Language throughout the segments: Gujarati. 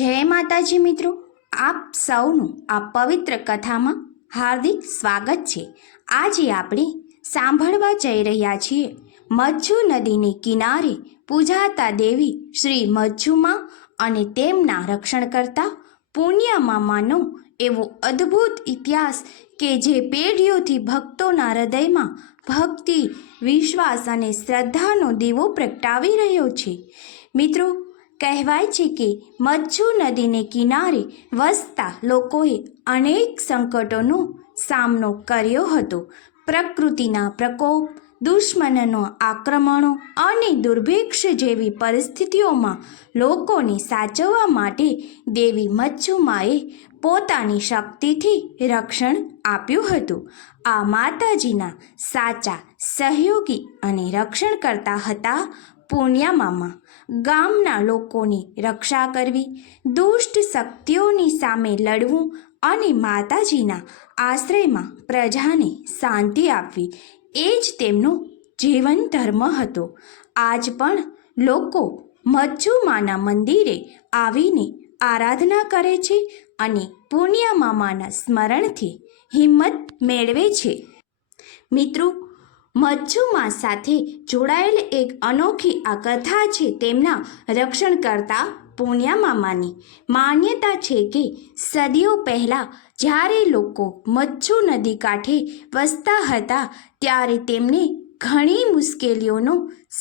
જય માતાજી મિત્રો, આપ સૌનું આ પવિત્ર કથામાં હાર્દિક સ્વાગત છે. આજે આપણે સાંભળવા જઈ રહ્યા છીએ મચ્છુ નદીની કિનારે પૂજાતા દેવી શ્રી મચ્છુમાં અને તેમના રક્ષણ કરતા પુણ્યમામાનો એવો અદ્ભુત ઇતિહાસ કે જે પેઢીઓથી ભક્તોના હૃદયમાં ભક્તિ, વિશ્વાસ અને શ્રદ્ધાનો દીવો પ્રગટાવી રહ્યો છે. મિત્રો કહેવાય છે કે મચ્છુ નદીને કિનારે વસતા લોકોએ અનેક સંકટોનો સામનો કર્યો હતો. પ્રકૃતિના પ્રકોપ, દુશ્મનનો આક્રમણો અને દુર્ભિક્ષ જેવી પરિસ્થિતિઓમાં લોકોને સાચવવા માટે દેવી મચ્છુમાએ પોતાની શક્તિથી રક્ષણ આપ્યું હતું. આ માતાજીના સાચા સહયોગી અને રક્ષણ કરતા હતા પુણ્યમામાં ગામના લોકોની રક્ષા કરવી, દુષ્ટ શક્તિઓની સામે લડવું અને માતાજીના આશ્રયમાં પ્રજાને શાંતિ આપવી, એ જ તેમનો જીવન ધર્મ હતો. આજ પણ લોકો મચ્છુમાના મંદિરે આવીને આરાધના કરે છે અને પુણ્યમામાના સ્મરણથી હિંમત મેળવે છે. મિત્રો મચ્છુમા સાથે જોડાયેલ એક અનોખી આ કથા છે તેમના રક્ષણ કરતા પુણ્યમામાની માન્યતા છે કે સદીઓ પહેલાં જ્યારે લોકો મચ્છુ નદી કાંઠે વસતા હતા ત્યારે તેમને ઘણી મુશ્કેલીઓનો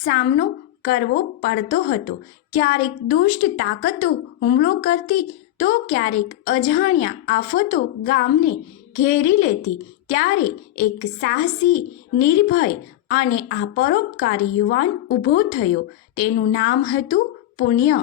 સામનો કરવો પડતો હતો. ક્યારેક દુષ્ટ તાકતો હુમલો કરતી તો ક્યારેક અજાણ્યા આફતો ગામને ઘેરી લેતી. ત્યારે એક સાહસી, નિર્ભય અને આ પરોપકારી યુવાન ઊભો થયો. તેનું નામ હતું પુણ્ય.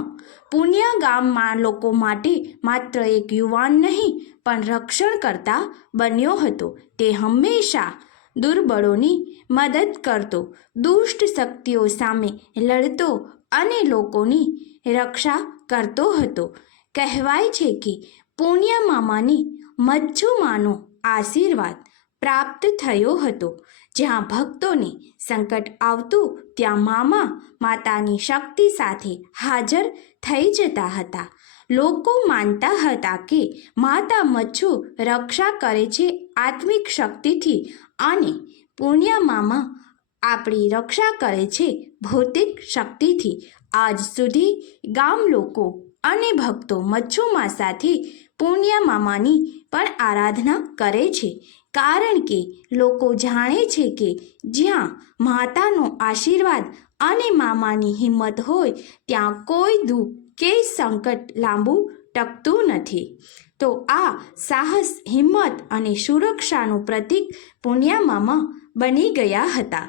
પુણ્ય ગામમાં લોકો માટે માત્ર એક યુવાન નહીં, પણ રક્ષણ કરતા બન્યો હતો. તે હંમેશા દુર્બળોની મદદ કરતો. દુષ્ટ શક્તિઓ સામે લડતો અને લોકોની રક્ષા કરતો હતો. કહેવાય છે કે પુણ્ય મામાની મચ્છુમાનો આશીર્વાદ પ્રાપ્ત થયો હતો. જ્યાં ભક્તોને સંકટ આવતું, ત્યાં મામા માતાની શક્તિ સાથે હાજર થઈ જતા હતા. લોકો માનતા હતા કે માતા મચ્છુ રક્ષા કરે છે આત્મિક શક્તિથી અને પુણ્ય મામા આપણી રક્ષા કરે છે ભૌતિક શક્તિથી. આજ સુધી ગામ લોકો અને ભક્તો મચ્છુમા સાથે પુણ્યા મામાની પણ આરાધના કરે છે. કારણ કે લોકો જાણે છે કે જ્યાં માતાનો આશીર્વાદ અને મામાની હિંમત હોય, ત્યાં કોઈ દુઃખ કે સંકટ લાંબુ ટકતું નથી. તો આ સાહસ, હિંમત અને સુરક્ષાનું પ્રતીક પુણ્યમામાં બની ગયા હતા.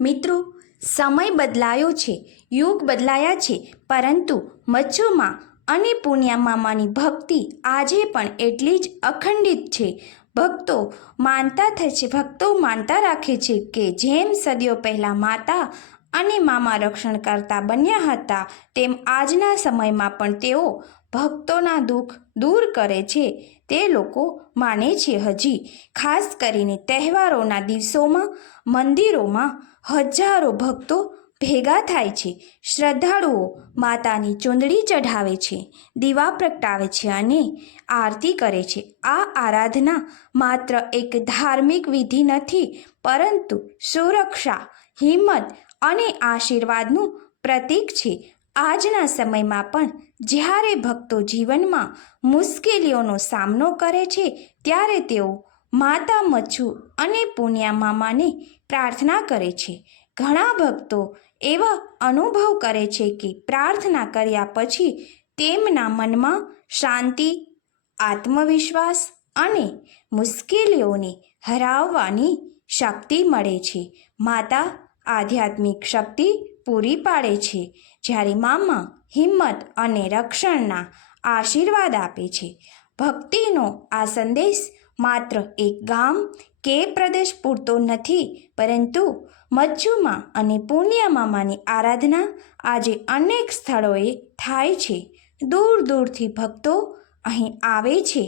મિત્રો સમય બદલાયો છે, યુગ બદલાયા છે, પરંતુ મચ્છુમાં અને પુણ્યમામાની ભક્તિ આજે પણ એટલી જ અખંડિત છે. ભક્તો માનતા છે, ભક્તો માનતા રાખે છે કે જેમ સદીઓ પહેલાં માતા અને મામા રક્ષણ કરતા બન્યા હતા, તેમ આજના સમયમાં પણ તેઓ ભક્તોના દુઃખ દૂર કરે છે. તે લોકો માને છે હજી. ખાસ કરીને તહેવારોના દિવસોમાં, મંદિરોમાં હજારો ભક્તો ભેગા થાય છે. શ્રદ્ધાળુઓ માતાની ચૂંદડી ચઢાવે છે, દીવા પ્રગટાવે છે અને આરતી કરે છે. આ આરાધના માત્ર એક ધાર્મિક વિધિ નથી, પરંતુ સુરક્ષા, હિંમત અને આશીર્વાદનું પ્રતીક છે. આજના સમયમાં પણ જ્યારે ભક્તો જીવનમાં મુશ્કેલીઓનો સામનો કરે છે, ત્યારે તેઓ માતા મચ્છુ અને પુણ્યા મામાને પ્રાર્થના કરે છે. ઘણા ભક્તો એવા અનુભવ કરે છે કે પ્રાર્થના કર્યા પછી તેમના મનમાં શાંતિ, આત્મવિશ્વાસ અને મુશ્કેલીઓને હરાવવાની શક્તિ મળે છે. માતા આધ્યાત્મિક શક્તિ પૂરી પાડે છે. જ્યારે મામા હિંમત અને રક્ષણના આશીર્વાદ આપે છે. ભક્તિનો આ સંદેશ માત્ર એક ગામ કે પ્રદેશ પૂરતો નથી, પરંતુ મચ્છુમાં અને પુણ્યમામાની આરાધના આજે અનેક સ્થળોએ થાય છે. દૂર દૂરથી ભક્તો અહીં આવે છે.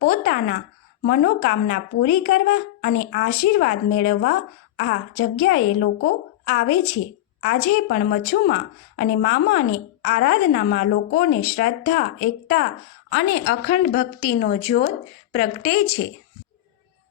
પોતાના મનોકામના પૂરી કરવા અને આશીર્વાદ મેળવવા આ જગ્યાએ લોકો આવે છે. આજે પણ મચ્છુમાં અને મામાની આરાધનામાં લોકોને શ્રદ્ધા, એકતા અને અખંડ ભક્તિનો જ્યોત પ્રગટે છે.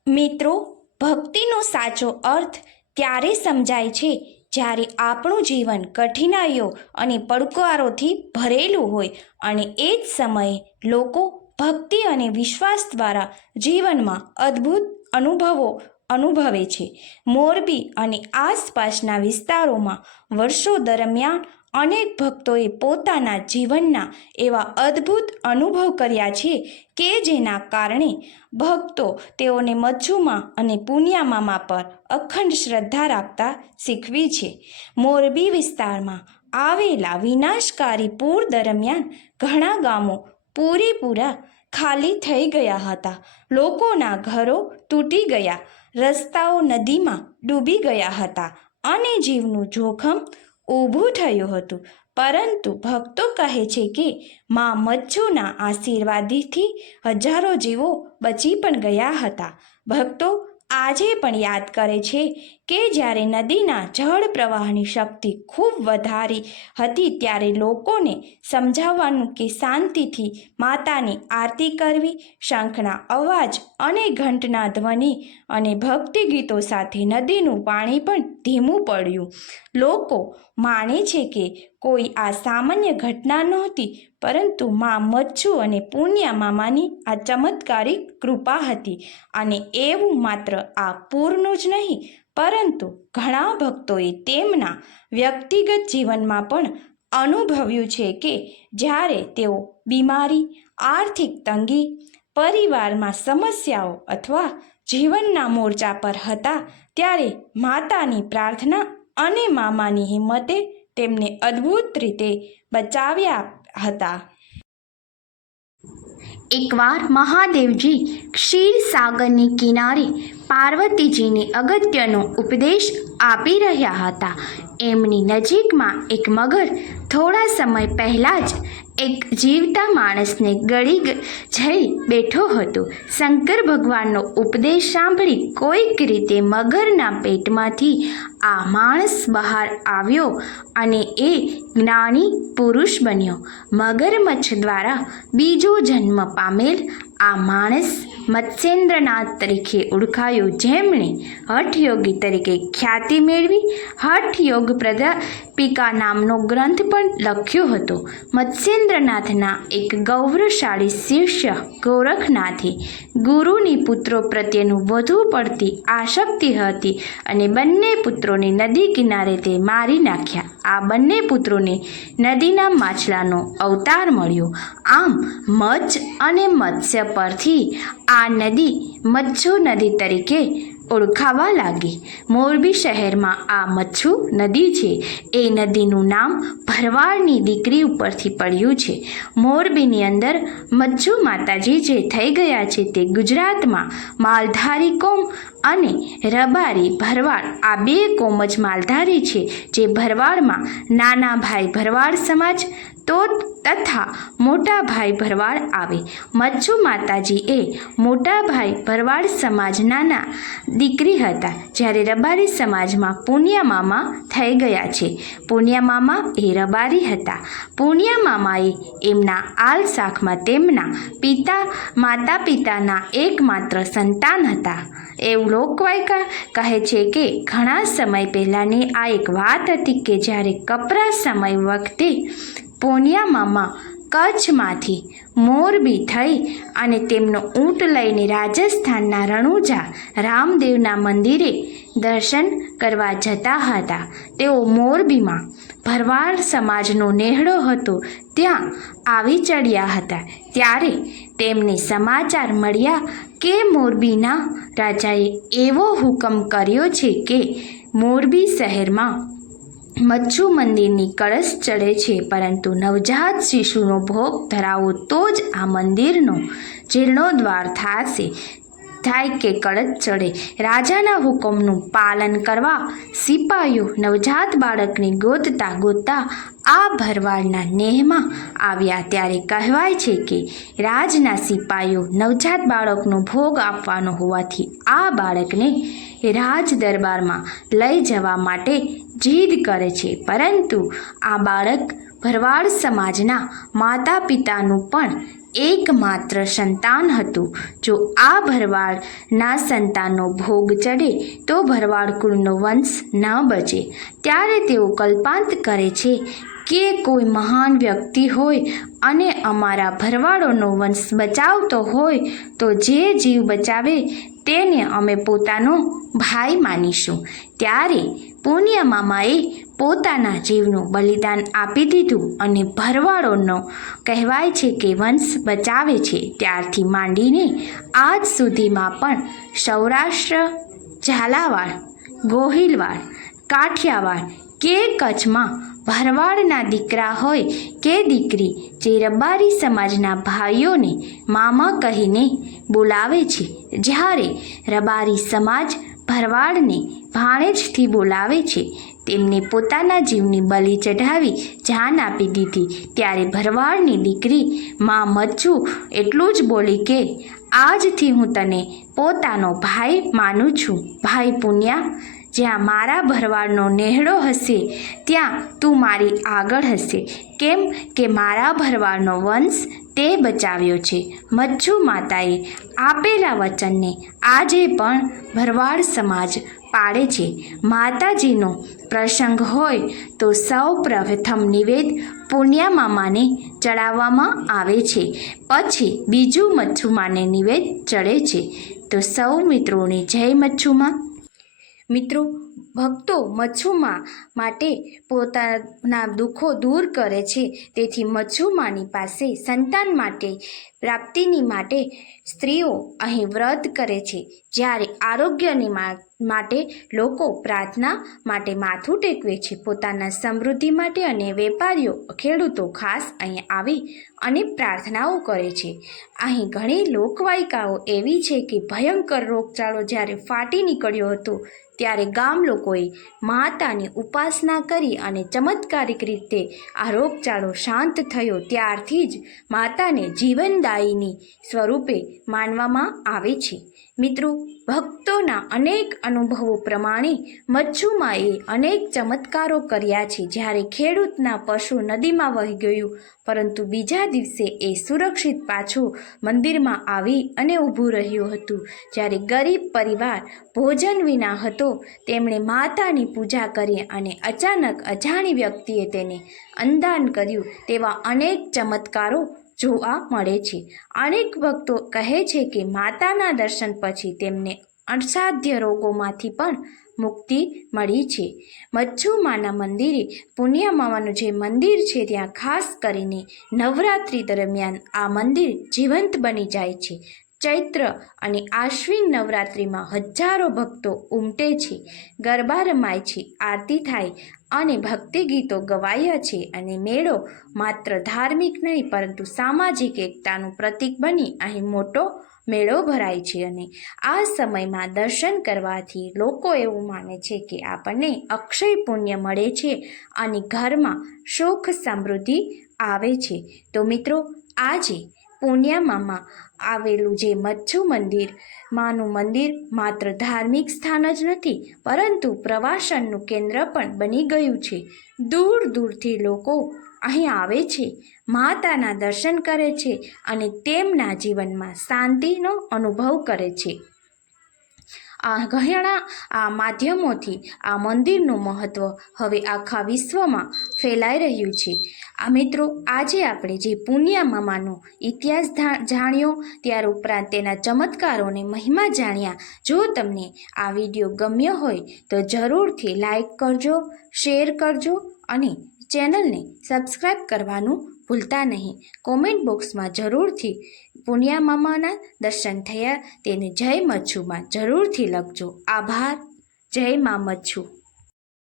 મિત્રો, ભક્તિનો સાચો અર્થ ત્યારે સમજાય છે જ્યારે આપણું જીવન કઠિનાઈઓ અને પડકારોથી ભરેલું હોય અને એ જ સમયે લોકો ભક્તિ અને વિશ્વાસ દ્વારા જીવનમાં અદ્ભુત અનુભવો અનુભવે છે. મોરબી અને આસપાસના વિસ્તારોમાં વર્ષો દરમિયાન અનેક ભક્તોએ પોતાના જીવનના એવા અદ્ભુત અનુભવ કર્યા છે કે જેના કારણે ભક્તો તેઓને મચ્છુમાં અને પુનિયામામા પર અખંડ શ્રદ્ધા રાખતા શીખવી છે. મોરબી વિસ્તારમાં આવેલા વિનાશકારી પૂર દરમિયાન ઘણા ગામો પૂરેપૂરા ખાલી થઈ ગયા હતા. લોકોના ઘરો તૂટી ગયા. રસ્તાઓ નદીમાં ડૂબી ગયા હતા અને જીવનું જોખમ ઊભું થયું હતું. પરંતુ ભક્તો કહે છે કે મા મચ્છુના આશીર્વાદીથી હજારો જીવો બચી પણ ગયા હતા. ભક્તો આજે પણ યાદ કરે છે કે જ્યારે નદીના જળ પ્રવાહની શક્તિ ખૂબ વધારી હતી ત્યારે લોકોને સમજાવવાનું કે શાંતિથી માતાની આરતી કરવી, શંખના અવાજ અને ઘંટના ધ્વનિ અને ભક્તિ ગીતો સાથે નદીનું પાણી પણ ધીમું પડ્યું. લોકો માને છે કે કોઈ આ સામાન્ય ઘટના નહોતી, પરંતુ મા મચ્છુ અને પુણ્યા મામાની આ ચમત્કારિક કૃપા હતી. અને એવું માત્ર આ પૂરનું જ નહીં પરંતુ ઘણા ભક્તોએ તેમના વ્યક્તિગત જીવનમાં પણ અનુભવ્યું છે કે જ્યારે તેઓ બીમારી, આર્થિક તંગી, પરિવારમાં સમસ્યાઓ અથવા જીવનના મોરચા પર હતા ત્યારે માતાની પ્રાર્થના અને મામાની હિંમતે તેમને અદ્ભુત રીતે બચાવ્યા હતા. એકવાર મહાદેવજી ક્ષીરસાગરની કિનારે પાર્વતીજીને અગત્યનો ઉપદેશ આપી રહ્યા હતા. એમની નજીકમાં એક મગર થોડા સમય પહેલાં જ એક જીવતા માણસને ગળી જઈ બેઠો હતો. શંકર ભગવાનનો ઉપદેશ સાંભળી કોઈક રીતે મગરના પેટમાંથી આ માણસ બહાર આવ્યો અને એ જ્ઞાની પુરુષ બન્યો. મગરમચ્છ દ્વારા બીજો જન્મ પામેલ આ માણસ મત્સ્યેન્દ્રનાથ તરીકે ઓળખાયો. જેમણે હઠયોગી તરીકે ખ્યાતિ મેળવી. હઠયોગ પ્રદાપિકા નામનો ગ્રંથ પણ લખ્યો હતો. મત્સ્યેન્દ્રનાથના એક ગૌરવશાળી શિષ્ય ગોરખનાથે ગુરુની પુત્રો પ્રત્યેનું વધુ પડતી આસક્તિ હતી અને બંને પુત્રોને નદી કિનારે તે મારી નાખ્યા. આ બંને પુત્રોને નદીના માછલાનો અવતાર મળ્યો. આમ મચ્છ અને મત્સ્ય પરથી આ નદી મચ્છુ નદી તરીકે ઓળખાવા લાગી. મોરબી શહેરમાં આ મચ્છુ નદી છે. એ નદીનું નામ ભરવાડની દીકરી ઉપરથી પડ્યું છે. મોરબીની અંદર મચ્છુ માતાજી જે થઈ ગયા છે તે ગુજરાતમાં માલધારી કોમ અને રબારી ભરવાડ આ બે કોમ જ માલધારી છે જે ભરવાડમાં નાના ભાઈ ભરવાડ સમાજ તો તથા મોટા ભાઈ ભરવાડ આવે. મચ્છુ માતાજી એ મોટા ભાઈ ભરવાડ સમાજનાના દીકરી હતા, જ્યારે રબારી સમાજમાં પુનિયા મામા થઈ ગયા છે. પુનિયા મામા એ રબારી હતા. પુનિયા મામાએ એમના આલ શાખમાં તેમના પિતા માતા પિતાના એકમાત્ર સંતાન હતા. એવું લોકવાયકા કહે છે કે, ઘણા સમય પહેલાંની આ એક વાત હતી કે જ્યારે કપરા સમય વખતે પોનિયા મામા કચ્છમાંથી મોરબી થઈ અને તેમનો ઊંટ લઈને રાજસ્થાનના રણુજા રામદેવના મંદિરે દર્શન કરવા જતા હતા. તેઓ મોરબીમાં ભરવાડ સમાજનો નેહડો હતો. ત્યાં આવી ચડ્યા હતા. ત્યારે તેમને સમાચાર મળ્યા કે મોરબીના રાજાએ એવો હુકમ કર્યો છે કે મોરબી શહેરમાં મચ્છુ મંદિરની કળશ ચડે છે, પરંતુ નવજાત શિશુનો ભોગ ધરાવો તો જ આ મંદિરનો જીર્ણોદ્વાર થશે. થાય કે કળશ ચડે. રાજાના હુકમનું પાલન કરવા સિપાહીઓ નવજાત બાળકને ગોતતા ગોતતા આ ભરવાડના નેહમાં આવ્યા. ત્યારે કહેવાય છે કે રાજના સિપાહીઓ નવજાત બાળકનો ભોગ આપવાનો હોવાથી આ બાળકને રાજ દરબારમાં લઈ જવા માટે જીદ કરે છે. પરંતુ આ બાળક ભરવાડ સમાજના માતા પિતાનું પણ એકમાત્ર સંતાન હતું. જો આ ભરવાડના સંતાનનો ભોગ ચડે, તો ભરવાડ કુળનો વંશ ન બચે. ત્યારે તેઓ કલ્પાંત કરે છે કે કોઈ મહાન વ્યક્તિ હોય અને અમારા ભરવાડોનો વંશ બચાવતો હોય, તો જે જીવ બચાવે તેને અમે પોતાનો ભાઈ માનીશું. ત્યારે પુણ્ય મામાએ પોતાના જીવનું બલિદાન આપી દીધું અને ભરવાડોનો કહેવાય છે કે વંશ બચાવે છે. ત્યારથી માંડીને આજ સુધીમાં પણ સૌરાષ્ટ્ર, ઝાલાવાડ, ગોહિલવાડ, કાઠિયાવાડ કે કચ્છમાં ભરવાડના દીકરા હોય કે દીકરી જે રબારી સમાજના ભાઈઓને મામા કહીને બોલાવે છે. જ્યારે રબારી સમાજ ભરવાડને ભાણેજથી બોલાવે છે તેમને પોતાના જીવની બલિ ચઢાવી જાન આપી દીધી. ત્યારે ભરવાડની દીકરી, માં મચ્છુ, એટલું જ બોલી કે, આજથી હું તને પોતાનો ભાઈ માનું છું. ભાઈ પુણ્યા જ્યાં મારા ભરવાડનો નેહડો હશે, ત્યાં તું મારી આગળ હશે. કેમ કે મારા ભરવાડનો વંશ તે બચાવ્યો છે. મચ્છુ માતાએ આપેલા વચનને આજે પણ ભરવાડ સમાજ પાડે છે. માતાજીનો પ્રસંગ હોય તો સૌ પ્રથમ નિવેદ પુણ્યા ચડાવવામાં આવે છે. પછી બીજું મચ્છુમાને નિવેદ ચડે છે. તો સૌ મિત્રોને જય મચ્છુમાં. મિત્રો ભક્તો મચ્છુમાં માટે પોતાના દુઃખો દૂર કરે છે. તેથી મચ્છુમાની પાસે સંતાન માટે, પ્રાપ્તિની માટે સ્ત્રીઓ અહીં વ્રત કરે છે. જ્યારે આરોગ્યની માટે લોકો પ્રાર્થના માટે માથું ટેકવે છે. પોતાના સમૃદ્ધિ માટે અને વેપારીઓ, ખેડૂતો ખાસ અહીં આવી અને પ્રાર્થનાઓ કરે છે. અહીં ઘણી લોકવાયકાઓ એવી છે કે ભયંકર રોગચાળો જ્યારે ફાટી નીકળ્યો હતો ત્યારે ગામ લોકોએ માતાની ઉપાસના કરી અને ચમત્કારિક રીતે આ રોગચાળો શાંત થયો. ત્યારથી જ માતાને જીવનદાયીની સ્વરૂપે માનવામાં આવે છે. મિત્રો, ભક્તોના અનેક અનુભવો પ્રમાણે મચ્છુમાએ અનેક ચમત્કારો કર્યા છે. જ્યારે ખેડૂતના પશુ નદીમાં વહી ગયું, પરંતુ બીજા દિવસે એ સુરક્ષિત પાછું મંદિરમાં આવી અને ઊભું રહ્યું હતું. જ્યારે ગરીબ પરિવાર ભોજન વિના હતો, તેમણે માતાની પૂજા કરી અને અચાનક અજાણી વ્યક્તિએ તેને અંદાન કર્યું. તેવા અનેક ચમત્કારો જોવા મળે છે. અનેક ભક્તો કહે છે કે માતાના દર્શન પછી તેમને અસાધ્ય રોગોમાંથી પણ મુક્તિ મળી છે. મચ્છુમાના મંદિરે પુણ્યમાવાનું જે મંદિર છે ત્યાં ખાસ કરીને નવરાત્રિ દરમિયાન આ મંદિર જીવંત બની જાય છે. ચૈત્ર અને આશ્વિન નવરાત્રિમાં હજારો ભક્તો ઉમટે છે, ગરબા રમાય છે, આરતી થાય અને ભક્તિ ગીતો ગવાયા છે અને મેળો માત્ર ધાર્મિક નહીં, પરંતુ સામાજિક એકતાનું પ્રતીક બની અહીં મોટો મેળો ભરાય છે અને આ સમયમાં દર્શન કરવાથી લોકો એવું માને છે કે આપણને અક્ષય પુણ્ય મળે છે અને ઘરમાં સુખ સમૃદ્ધિ આવે છે. તો મિત્રો, આજે પુણ્યામામાં આવેલું જે મચ્છુ મંદિર, માનું મંદિર માત્ર ધાર્મિક સ્થાન જ નથી, પરંતુ પ્રવાસનનું કેન્દ્ર પણ બની ગયું છે. દૂર દૂરથી લોકો અહીં આવે છે, માતાના દર્શન કરે છે અને તેમના જીવનમાં શાંતિનો અનુભવ કરે છે. આ ઘણા આ માધ્યમોથી આ મંદિરનું મહત્ત્વ હવે આખા વિશ્વમાં ફેલાઈ રહ્યું છે. આ મિત્રો, આજે આપણે જે પુણ્યા મામાનો ઇતિહાસ જાણ્યો, ત્યાર ઉપરાંત તેના ચમત્કારોને મહિમા જાણ્યા. જો તમને આ વીડિયો ગમ્યો હોય, તો જરૂરથી લાઈક કરજો, શેર કરજો અને ચેનલને સબસ્ક્રાઈબ કરવાનું ભૂલતા નહીં. કોમેન્ટ બોક્સમાં જરૂરથી પુણ્યા મામાના દર્શન થયા. તેને જય મચ્છુમાં જરૂરથી લખજો. આભાર. જય મા મચ્છુ.